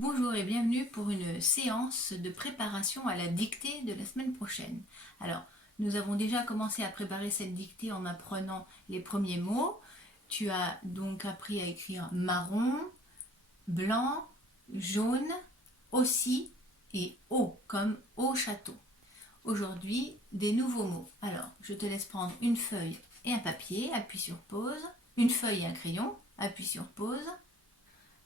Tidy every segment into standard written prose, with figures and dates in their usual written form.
Bonjour et bienvenue pour une séance de préparation à la dictée de la semaine prochaine. Alors, nous avons déjà commencé à préparer cette dictée en apprenant les premiers mots. Tu as donc appris à écrire marron, blanc, jaune, aussi et haut, comme au château. Aujourd'hui, des nouveaux mots. Alors, je te laisse prendre une feuille et un papier, appuie sur pause, une feuille et un crayon, appuie sur pause.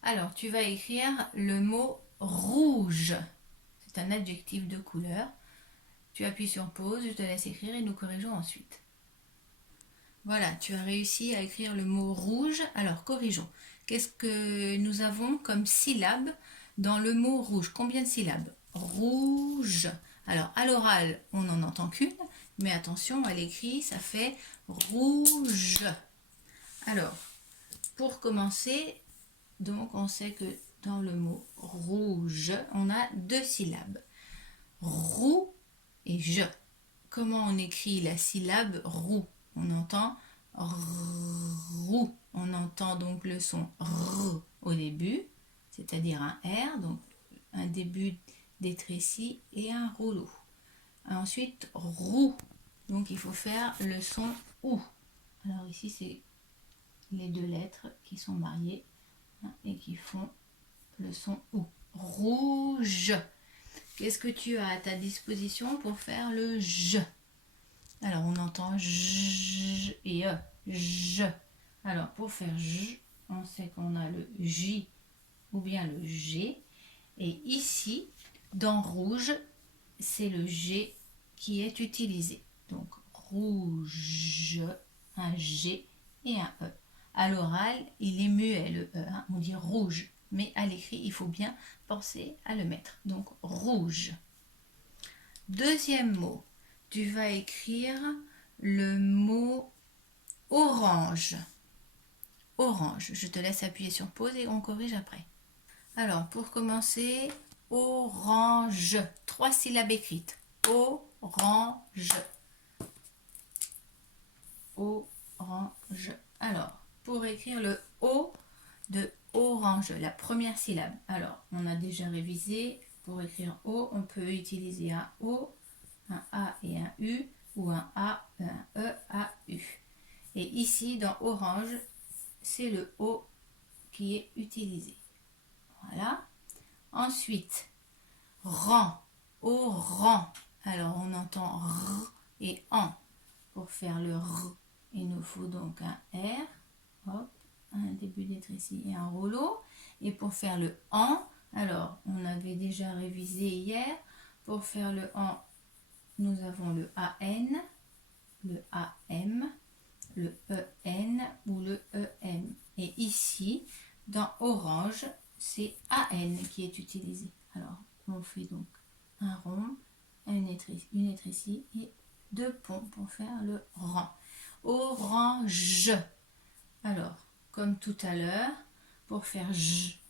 Alors, tu vas écrire le mot rouge. C'est un adjectif de couleur. Tu appuies sur pause, je te laisse écrire et nous corrigeons ensuite. Voilà, tu as réussi à écrire le mot rouge. Alors, corrigeons. Qu'est-ce que nous avons comme syllabe dans le mot rouge? Combien de syllabes? Rouge. Alors, à l'oral, on n'en entend qu'une, mais attention, à l'écrit, ça fait rouge. Alors, pour commencer, donc on sait que dans le mot rouge, on a deux syllabes. Roux et je. Comment on écrit la syllabe roux? On entend roux. On entend donc le son r au début, c'est-à-dire un R, donc un début d'étrécie et un rouleau. Ensuite, roux. Donc il faut faire le son OU. Alors ici, c'est les deux lettres qui sont mariées et qui font le son OU. Rouge. Qu'est-ce que tu as à ta disposition pour faire le J? Alors, on entend J et E. J. Alors, pour faire J, on sait qu'on a le J ou bien le G. Et ici, dans rouge, c'est le G qui est utilisé. Donc, rouge, un G et un E. À l'oral, il est muet le E, on dit rouge. Mais à l'écrit, il faut bien penser à le mettre. Donc, rouge. Deuxième mot, tu vas écrire le mot orange. Orange. Je te laisse appuyer sur pause et on corrige après. Alors, pour commencer, orange. 3 syllabes écrites. Orange. Orange. Alors, pour écrire le O de orange, la première syllabe. Alors, on a déjà révisé. Pour écrire O, on peut utiliser un O, un A et un U, ou un A, un E, A, U. Et ici, dans orange, c'est le O qui est utilisé. Voilà. Ensuite, rang, au rang. Alors, on entend R et AN. Pour faire le R, il nous faut donc un R. Hop, un début d'étrécie et un rouleau. Et pour faire le AN, alors, on avait déjà révisé hier. Pour faire le AN, nous avons le AN, le AM, le EN ou le EM. Et ici, dans orange, c'est AN qui est utilisé. Alors, on fait donc un rond, une étrécie et 2 ponts pour faire le rang. Orange. Alors, comme tout à l'heure, pour faire J,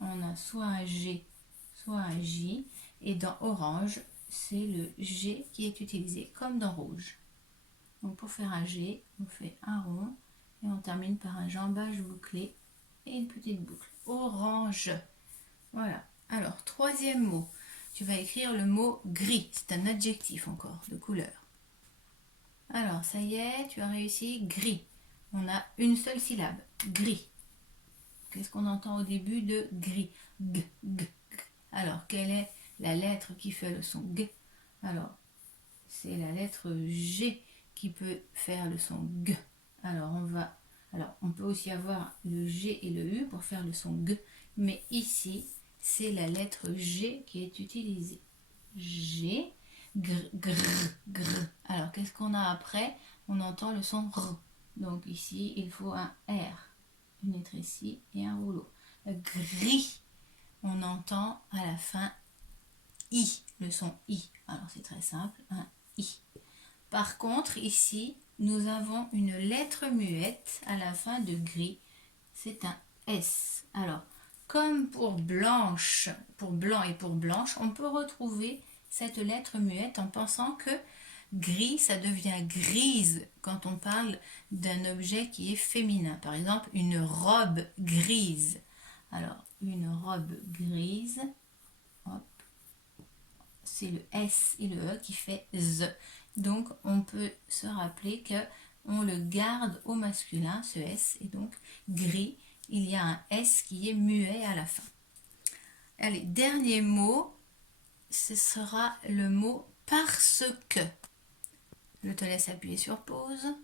on a soit un G, soit un J. Et dans orange, c'est le G qui est utilisé, comme dans rouge. Donc pour faire un G, on fait un rond et on termine par un jambage bouclé et une petite boucle. Orange. Voilà. Alors, troisième mot. Tu vas écrire le mot gris. C'est un adjectif encore, de couleur. Alors, ça y est, tu as réussi. Gris. On a une seule syllabe. Gris. Qu'est-ce qu'on entend au début de gris? G, g, g. Alors, quelle est la lettre qui fait le son G? Alors, c'est la lettre G qui peut faire le son G. Alors, on peut aussi avoir le G et le U pour faire le son G. Mais ici, c'est la lettre G qui est utilisée. G, gr, gr, gr. Alors, qu'est-ce qu'on a après? On entend le son R. Donc ici, il faut un R, une étrécie et un rouleau. Gris, on entend à la fin I, le son I. Alors, c'est très simple, un I. Par contre, ici, nous avons une lettre muette à la fin de gris. C'est un S. Alors, comme pour blanche, pour blanc et pour blanche, on peut retrouver cette lettre muette en pensant que gris, ça devient grise quand on parle d'un objet qui est féminin. Par exemple, une robe grise. Alors, une robe grise. Hop. C'est le S et le E qui fait Z. Donc on peut se rappeler que on le garde au masculin, ce S, et donc gris, il y a un S qui est muet à la fin. Allez, dernier mot, ce sera le mot parce que. Je te laisse appuyer sur pause.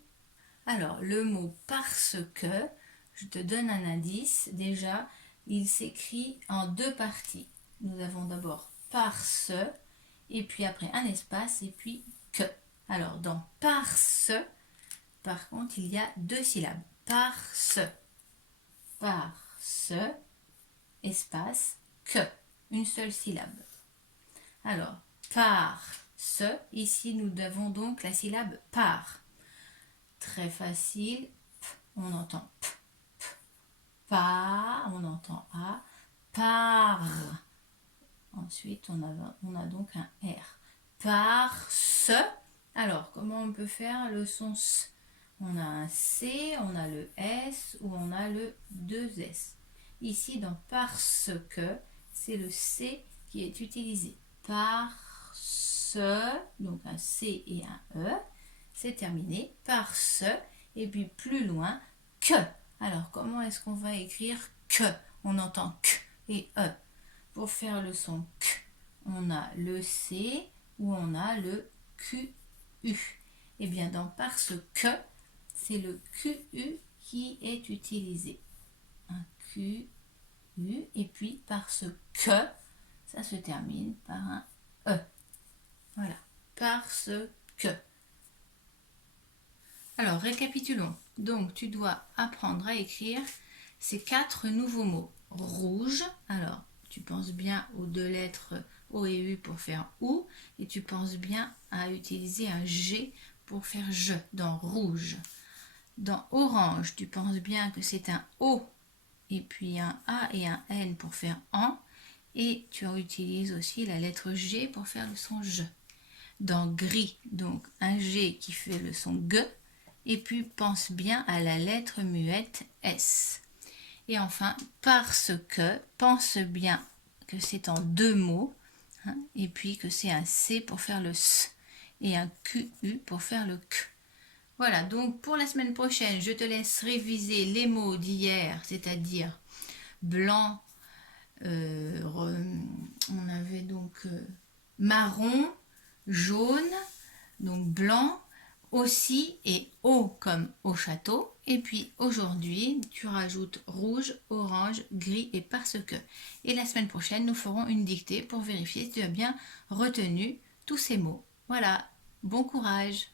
Alors, le mot parce que, je te donne un indice. Déjà, il s'écrit en deux parties. Nous avons d'abord parce, et puis après un espace, et puis que. Alors, dans parce, par contre, il y a deux syllabes. Parce, espace, que. Une seule syllabe. Alors, par ce, ici nous avons donc la syllabe par. Très facile, on entend p, par, on entend a, par. Ensuite, on a donc un R. Par ce. Alors, comment on peut faire le son S? On a un C, on a le S ou on a le 2S. Ici, dans parce que, c'est le C qui est utilisé. Parce, donc un C et un E, c'est terminé. Parce, et puis plus loin, que. Alors, comment est-ce qu'on va écrire que? On entend K et E. Pour faire le son K, on a le C ou on a le QU. Et bien, dans parce que, c'est le QU qui est utilisé. Un QU, et puis parce que, ça se termine par un E. Voilà, parce que. Alors, récapitulons. Donc, tu dois apprendre à écrire ces 4 nouveaux mots. Rouge, alors, tu penses bien aux deux lettres O et U pour faire OU, et tu penses bien à utiliser un G pour faire je dans rouge. Dans orange, tu penses bien que c'est un O, et puis un A et un N pour faire en, et tu utilises aussi la lettre G pour faire le son je. Dans gris, donc un G qui fait le son G, et puis pense bien à la lettre muette S. Et enfin, parce que, pense bien que c'est en deux mots, hein, et puis que c'est un C pour faire le S, et un QU pour faire le Q. Voilà, donc pour la semaine prochaine, je te laisse réviser les mots d'hier, c'est-à-dire blanc, on avait donc marron, jaune, donc blanc, aussi et haut comme au château. Et puis aujourd'hui, tu rajoutes rouge, orange, gris et parce que. Et la semaine prochaine, nous ferons une dictée pour vérifier si tu as bien retenu tous ces mots. Voilà, bon courage!